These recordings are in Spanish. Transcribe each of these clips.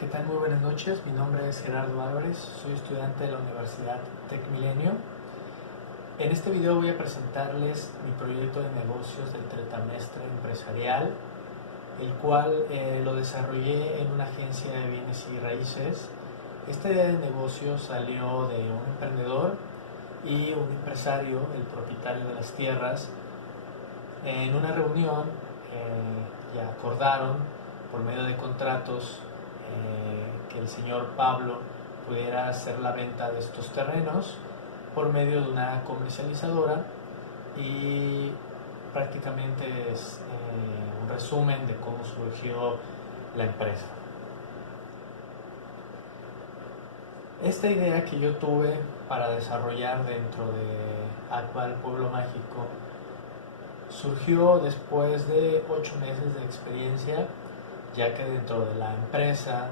¿qué tal? Muy buenas noches. Mi nombre es Gerardo Álvarez, soy estudiante de la Universidad TecMilenio. En este video voy a presentarles mi proyecto de negocios del trimestre empresarial, el cual lo desarrollé en una agencia de bienes y raíces. Esta idea de negocio salió de un emprendedor y un empresario, el propietario de las tierras. En una reunión ya acordaron por medio de contratos que el señor Pablo pudiera hacer la venta de estos terrenos por medio de una comercializadora, y prácticamente es un resumen de cómo surgió la empresa. Esta idea que yo tuve para desarrollar dentro de Aqua Pueblo Mágico surgió después de 8 meses de experiencia, ya que dentro de la empresa,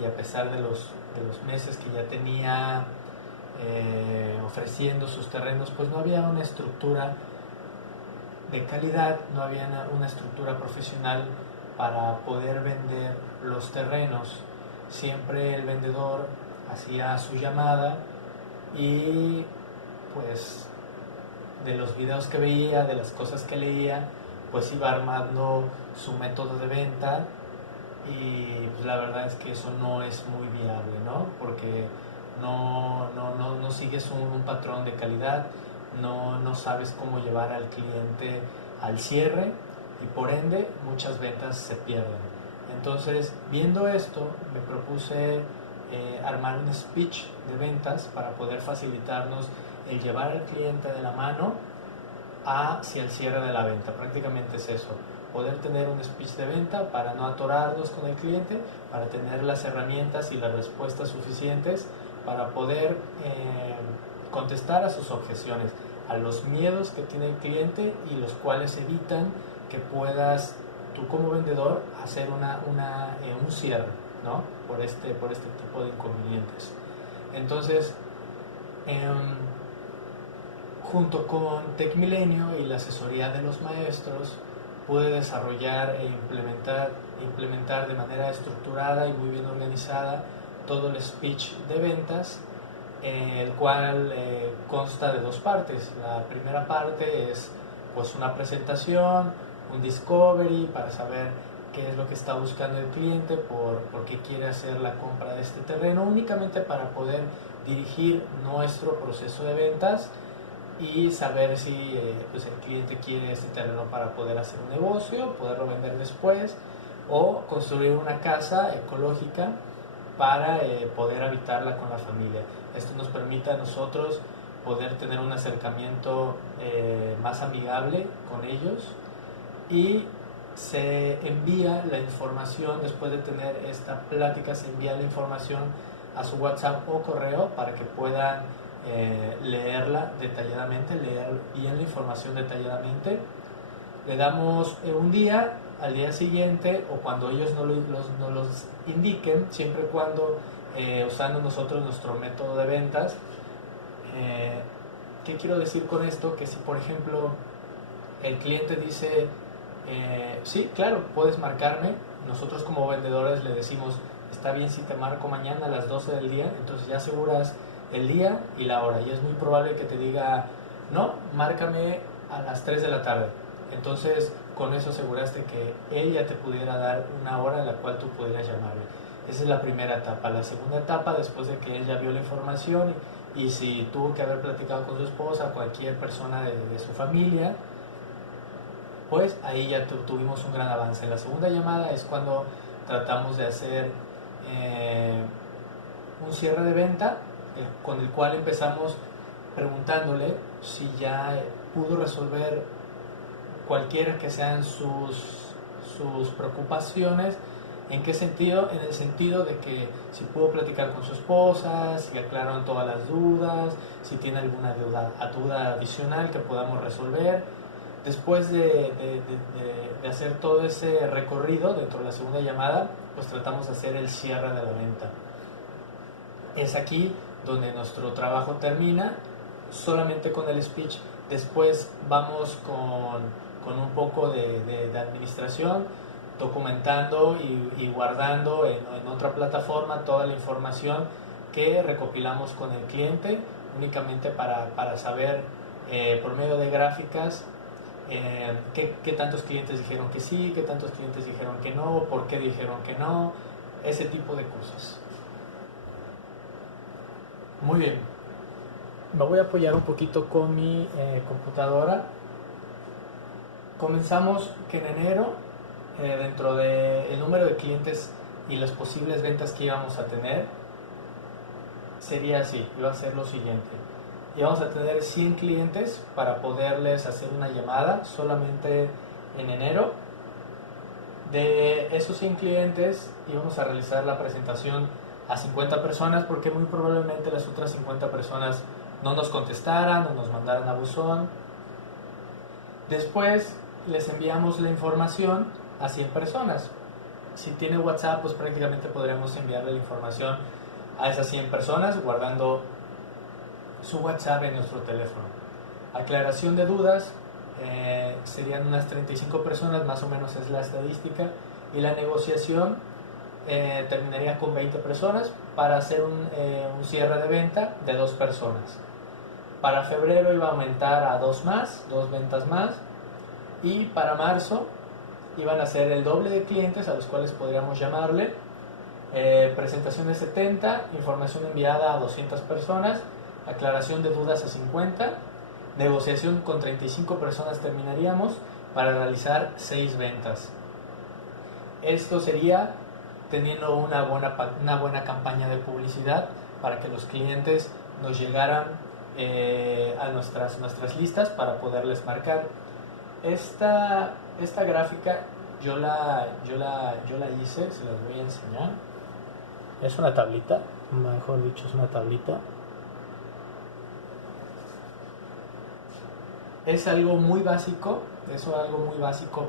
y a pesar de los meses que ya tenía ofreciendo sus terrenos, pues no había una estructura de calidad, no había una estructura profesional para poder vender los terrenos. Siempre el vendedor hacía su llamada y pues de los videos que veía, de las cosas que leía, pues iba armando su método de venta, y pues la verdad es que eso no es muy viable, ¿no? Porque no sigues un patrón de calidad, no sabes cómo llevar al cliente al cierre, y por ende muchas ventas se pierden. Entonces, viendo esto, me propuse armar un speech de ventas para poder facilitarnos el llevar al cliente de la mano hacia el cierre de la venta. Prácticamente es eso, poder tener un speech de venta para no atorarnos con el cliente, para tener las herramientas y las respuestas suficientes para poder contestar a sus objeciones, a los miedos que tiene el cliente, y los cuales evitan que puedas tú como vendedor hacer un cierre, ¿no? por este tipo de inconvenientes. Entonces, junto con TecMilenio y la asesoría de los maestros, pude desarrollar e implementar de manera estructurada y muy bien organizada todo el speech de ventas, el cual consta de 2 partes. La primera parte es pues una presentación, un discovery para saber qué es lo que está buscando el cliente, por qué quiere hacer la compra de este terreno, únicamente para poder dirigir nuestro proceso de ventas y saber si pues el cliente quiere este terreno para poder hacer un negocio, poderlo vender después, o construir una casa ecológica para poder habitarla con la familia. Esto nos permite a nosotros poder tener un acercamiento más amigable con ellos, y se envía la información. Después de tener esta plática, se envía la información a su WhatsApp o correo para que puedan leerla detalladamente, leer bien la información detalladamente. Le damos un día, al día siguiente o cuando ellos nos los indiquen, siempre y cuando usando nosotros nuestro método de ventas. ¿Qué quiero decir con esto? Que si por ejemplo el cliente dice sí, claro, puedes marcarme, nosotros como vendedores le decimos, está bien si te marco mañana a las 12 del día, entonces ya aseguras el día y la hora, y es muy probable que te diga, no, márcame a las 3 de la tarde. Entonces con eso aseguraste que él ya te pudiera dar una hora en la cual tú pudieras llamarle. Esa es la primera etapa. La segunda etapa, después de que él ya vio la información y si tuvo que haber platicado con su esposa, cualquier persona de su familia, pues ahí ya tuvimos un gran avance. En la segunda llamada es cuando tratamos de hacer un cierre de venta, con el cual empezamos preguntándole si ya pudo resolver cualquiera que sean sus preocupaciones. ¿En qué sentido? En el sentido de que si pudo platicar con su esposa, si aclararon todas las dudas, si tiene alguna duda adicional que podamos resolver. Después de hacer todo ese recorrido dentro de la segunda llamada, pues tratamos de hacer el cierre de la venta. Es aquí donde nuestro trabajo termina, solamente con el speech. Después vamos con un poco de administración, documentando y guardando en otra plataforma toda la información que recopilamos con el cliente, únicamente para saber por medio de gráficas qué tantos clientes dijeron que sí, qué tantos clientes dijeron que no, por qué dijeron que no, ese tipo de cosas. Muy bien, me voy a apoyar un poquito con mi computadora. Comenzamos que en enero, dentro del número de clientes y las posibles ventas que íbamos a tener, sería así, iba a ser lo siguiente. Íbamos a tener 100 clientes para poderles hacer una llamada solamente en enero. De esos 100 clientes íbamos a realizar la presentación a 50 personas, porque muy probablemente las otras 50 personas no nos contestaran o nos mandaran a buzón. Después les enviamos la información a 100 personas. Si tiene WhatsApp, pues prácticamente podríamos enviarle la información a esas 100 personas guardando su WhatsApp en nuestro teléfono. Aclaración de dudas, serían unas 35 personas, más o menos es la estadística, y la negociación terminaría con 20 personas para hacer un cierre de venta de 2 personas. Para febrero iba a aumentar a 2 ventas más, y para marzo iban a ser el doble de clientes a los cuales podríamos llamarle. Presentación de 70, información enviada a 200 personas, aclaración de dudas a 50, negociación con 35 personas terminaríamos para realizar 6 ventas. Esto sería teniendo una buena campaña de publicidad para que los clientes nos llegaran a nuestras listas para poderles marcar. Esta gráfica yo la hice, se las voy a enseñar. Es una tablita, mejor dicho, es una tablita. Es algo muy básico,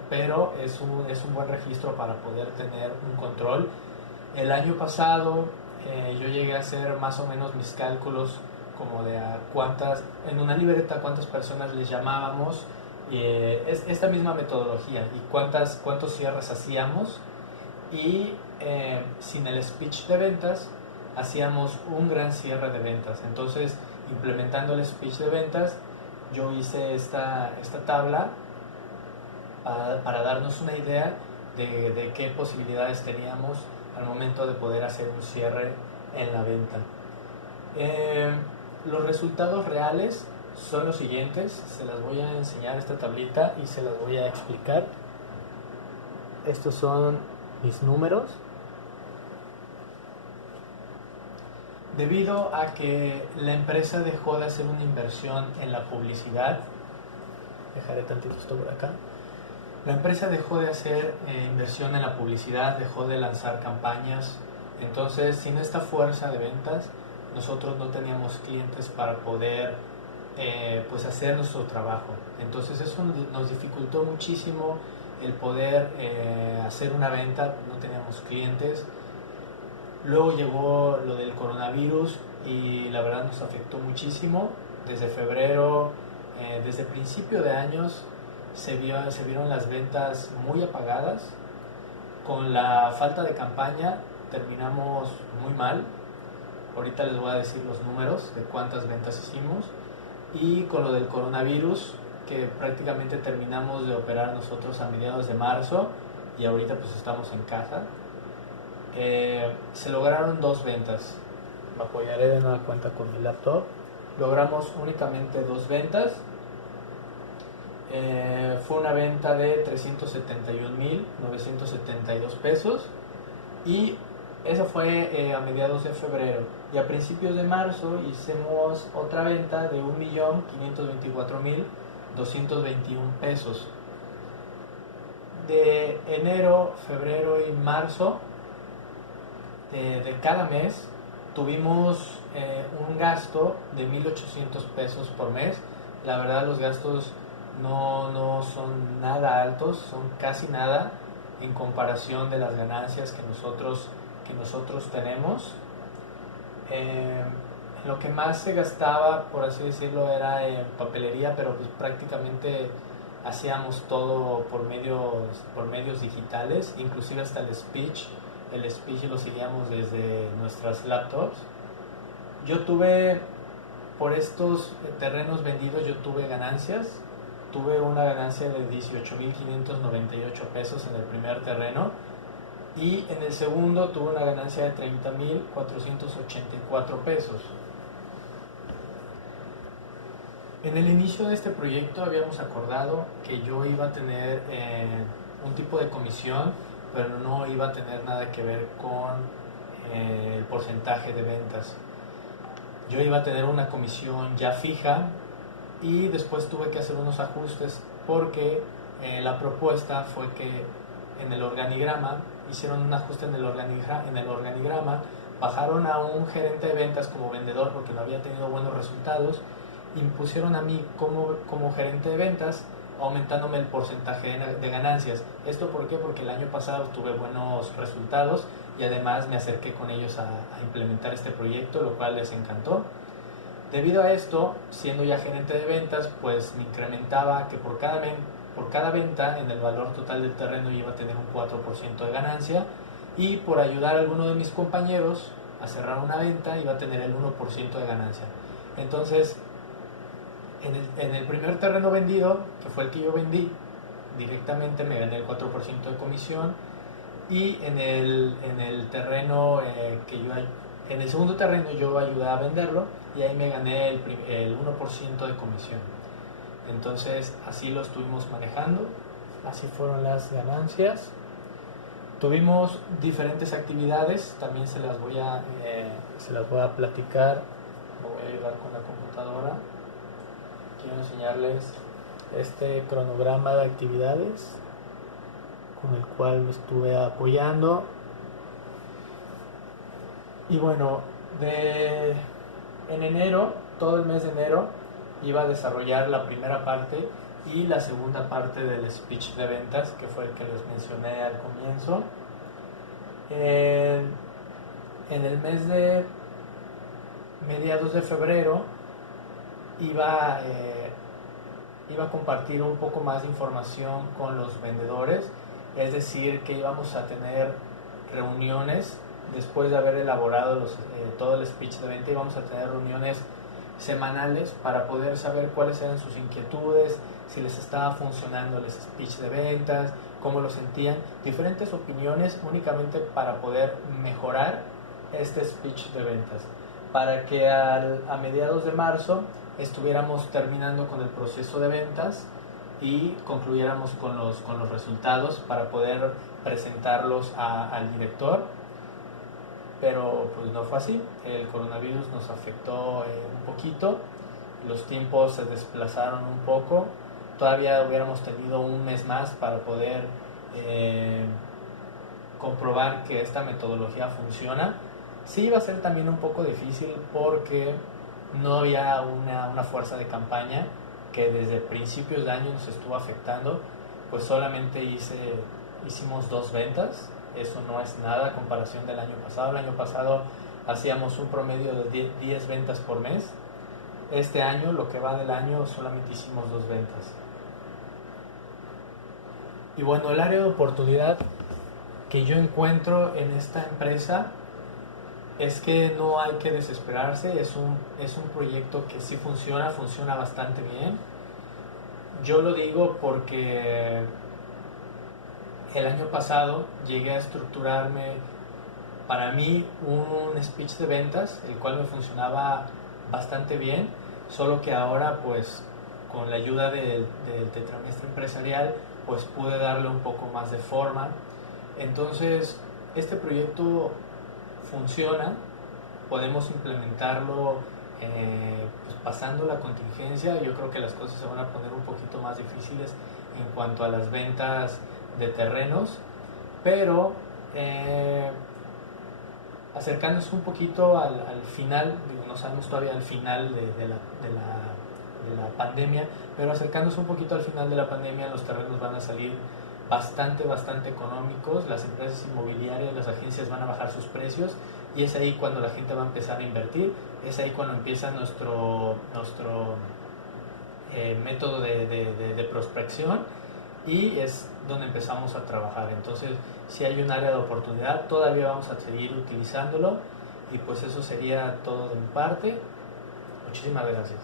pero es un buen registro para poder tener un control. El año pasado yo llegué a hacer más o menos mis cálculos como de en una libreta cuántas personas les llamábamos, esta misma metodología, y cuántos cierres hacíamos, y sin el speech de ventas hacíamos un gran cierre de ventas. Entonces, implementando el speech de ventas, yo hice esta tabla para darnos una idea de qué posibilidades teníamos al momento de poder hacer un cierre en la venta. Los resultados reales son los siguientes, se las voy a enseñar esta tablita y se las voy a explicar. Estos son mis números. Debido a que la empresa dejó de hacer una inversión en la publicidad, dejaré tantito esto por acá. La empresa dejó de hacer inversión en la publicidad, dejó de lanzar campañas. Entonces, sin esta fuerza de ventas, nosotros no teníamos clientes para poder pues hacer nuestro trabajo. Entonces, eso nos dificultó muchísimo el poder hacer una venta. No teníamos clientes. Luego llegó lo del coronavirus y la verdad nos afectó muchísimo. Desde febrero, desde principio de años, se vieron las ventas muy apagadas. Con la falta de campaña terminamos muy mal. Ahorita les voy a decir los números de cuántas ventas hicimos. Y con lo del coronavirus, que prácticamente terminamos de operar nosotros a mediados de marzo, y ahorita pues estamos en casa. Se lograron 2 ventas. Me apoyaré de nueva cuenta con mi laptop. Logramos únicamente 2 ventas. Fue una venta de 371,972 pesos, y eso fue a mediados de febrero. Y a principios de marzo hicimos otra venta de 1,524,221 pesos. De enero, febrero y marzo de cada mes tuvimos un gasto de 1,800 pesos por mes. La verdad, los gastos no son nada altos, son casi nada en comparación de las ganancias que nosotros tenemos. Lo que más se gastaba, por así decirlo, era en papelería, pero pues prácticamente hacíamos todo por medios digitales, inclusive hasta el speech lo seguíamos desde nuestras laptops. Yo tuve, por estos terrenos vendidos, yo tuve ganancias. Tuve una ganancia de 18,598 pesos en el primer terreno, y en el segundo tuve una ganancia de 30,484 pesos. En el inicio de este proyecto habíamos acordado que yo iba a tener un tipo de comisión, pero no iba a tener nada que ver con el porcentaje de ventas. Yo iba a tener una comisión ya fija, y después tuve que hacer unos ajustes porque la propuesta fue que en el organigrama, hicieron un ajuste en el organigrama, bajaron a un gerente de ventas como vendedor porque no había tenido buenos resultados, y me pusieron a mí como gerente de ventas, aumentándome el porcentaje de ganancias. ¿Esto por qué? Porque el año pasado tuve buenos resultados y además me acerqué con ellos a implementar este proyecto, lo cual les encantó. Debido a esto, siendo ya gerente de ventas, pues me incrementaba que por cada venta en el valor total del terreno iba a tener un 4% de ganancia, y por ayudar a alguno de mis compañeros a cerrar una venta iba a tener el 1% de ganancia. Entonces, en el primer terreno vendido, que fue el que yo vendí, directamente me gané el 4% de comisión, y en el terreno en el segundo terreno yo ayudé a venderlo, y ahí me gané el 1% de comisión. Entonces así lo estuvimos manejando, así fueron las ganancias. Tuvimos diferentes actividades, también se las voy a platicar. Me voy a ayudar con la computadora. Quiero enseñarles este cronograma de actividades con el cual me estuve apoyando. Y bueno, en enero, todo el mes de enero, iba a desarrollar la primera parte y la segunda parte del speech de ventas, que fue el que les mencioné al comienzo. En el mes de mediados de febrero iba a compartir un poco más de información con los vendedores, es decir, que íbamos a tener reuniones. Después de haber elaborado todo el speech de venta, íbamos a tener reuniones semanales para poder saber cuáles eran sus inquietudes, si les estaba funcionando el speech de ventas, cómo lo sentían, diferentes opiniones, únicamente para poder mejorar este speech de ventas, para que a mediados de marzo estuviéramos terminando con el proceso de ventas y concluyéramos con los resultados para poder presentarlos al director. Pero pues no fue así, el coronavirus nos afectó un poquito, los tiempos se desplazaron un poco, todavía hubiéramos tenido un mes más para poder comprobar que esta metodología funciona. Sí iba a ser también un poco difícil porque no había una fuerza de campaña que desde principios de año nos estuvo afectando, pues solamente hicimos 2 ventas. Eso no es nada a comparación del año pasado. El año pasado hacíamos un promedio de 10 ventas por mes. Este año, lo que va del año, solamente hicimos 2 ventas. Y bueno, el área de oportunidad que yo encuentro en esta empresa es que no hay que desesperarse. Es un proyecto que sí funciona bastante bien. Yo lo digo porque el año pasado llegué a estructurarme para mí un speech de ventas, el cual me funcionaba bastante bien, solo que ahora pues con la ayuda del tetramestre empresarial pues pude darle un poco más de forma. Entonces este proyecto funciona, podemos implementarlo pues pasando la contingencia. Yo creo que las cosas se van a poner un poquito más difíciles en cuanto a las ventas de terrenos, pero acercándose un poquito al final, no sabemos todavía al final de la pandemia, pero acercándose un poquito al final de la pandemia, los terrenos van a salir bastante económicos, las empresas inmobiliarias, las agencias van a bajar sus precios, y es ahí cuando la gente va a empezar a invertir, es ahí cuando empieza nuestro método de prospección, y es donde empezamos a trabajar. Entonces, si hay un área de oportunidad, todavía vamos a seguir utilizándolo, y pues eso sería todo de mi parte. Muchísimas gracias.